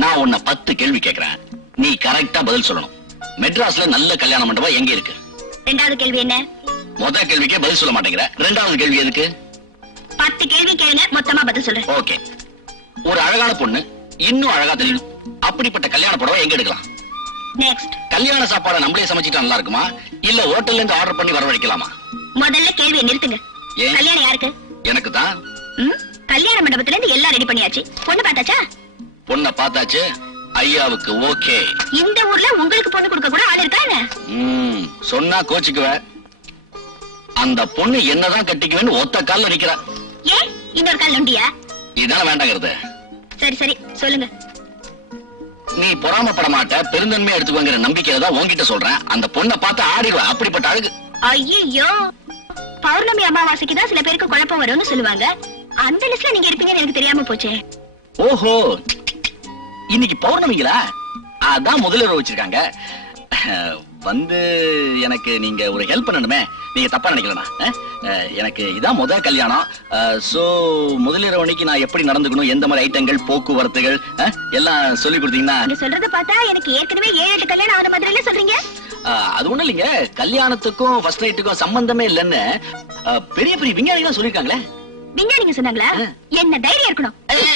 நான் உன்னை 10 கேள்வி கேக்குறேன், நீ கரெக்டா பதில் சொல்லணும். மெட்ராஸ்ல நல்ல கல்யாண மண்டபம் எங்க இருக்கு? ரெண்டாவது கேள்வி என்ன? முதல் கேள்விக்கே பதில் சொல்ல மாட்டேங்கிற, ரெண்டாவது கேள்வி எதுக்கு? 10 கேள்வி கேளுங்க, மொத்தமா பதில் சொல்றேன். ஓகே. ஒரு அழகான பொண்ணு இன்னும் அழகா தெரியணும், அப்படிப்பட்ட கல்யாண புடவை எங்க எடுக்கலாம்? நெக்ஸ்ட். கல்யாண சாப்பாடு நம்மளே சமைச்சிட்டா நல்லா இருக்குமா, இல்ல ஹோட்டல்ல இருந்து ஆர்டர் பண்ணி வரவழைக்கலாமா? முதல்ல கேள்வியை நிறுத்துங்க. கல்யாணம் யாருக்கு? எனக்கு தான். கல்யாண மண்டபத்துல இருந்து எல்லாம் ரெடி பண்ணியாச்சு. பொண்ணு பார்த்தாச்சா? பொண்ணை பார்த்தாச்சு. ஐயாவுக்கு ஓகே. இந்த ஊர்ல உங்களுக்கு பொண்ணு கொடுக்க கூட ஆள் இருக்கா என்ன? சொன்னா கோச்சுக்குவ. அந்த பொண்ணு என்னதான் கட்டிக்குவேன்னு ஒத்த கால்ல நிக்கிறா. ஏன் இன்னொரு கால் நொண்டியா? இதான வேண்டாங்கிறது. சரி சரி சொல்லுங்க. நீ பொறாமப்பட மாட்ட, பெருந்தன்மையா எடுத்துக்குங்கிற நம்பிக்கையில தான் உன்கிட்ட சொல்றேன். அந்த பொண்ணை பார்த்து ஆடிடுவா, அப்படிப்பட்ட அழகு. ஐயோ, பௌர்ணமி அமாவாசைக்கு தான் சில பேருக்கு குழப்பம் வரும்னு சொல்லுவாங்க. அந்த லிஸ்ட்ல நீங்க இருப்பீங்கன்னு எனக்கு தெரியாம போச்சே. ஓஹோ, இன்னைக்கு பௌர்ணமிங்களா? அதான் முதலிரவு வச்சிருக்காங்க. வந்து எனக்கு நீங்க ஒரு ஹெல்ப் பண்ணணுமே, நீங்க தப்பா நினைக்கலனா? எனக்கு இதான் முதல் கல்யாணம். சோ முதலிரவு அன்னைக்கு நான் எப்படி நடந்துக்கணும், எந்த மாதிரி ஐட்டங்கள், போக்குவரத்துகள் எல்லாம் சொல்லி கொடுத்தீங்கன்னா. நீங்க சொல்றத பார்த்தா எனக்கு ஏற்கனவே 7-8 கல்யாணம் ஆன மாதிரில சொல்றீங்க. அது ஒண்ணு இல்லைங்க, கல்யாணத்துக்கும் ஃபர்ஸ்ட் நைட்டுக்கும் சம்பந்தமே இல்லைன்னு பெரிய பெரிய விஞ்ஞானிகள் சொல்லிருக்காங்களே. விஞ்ஞானிங்க சொன்னாங்களா? என்ன தைரியம் இருக்கணும். ஐயோ,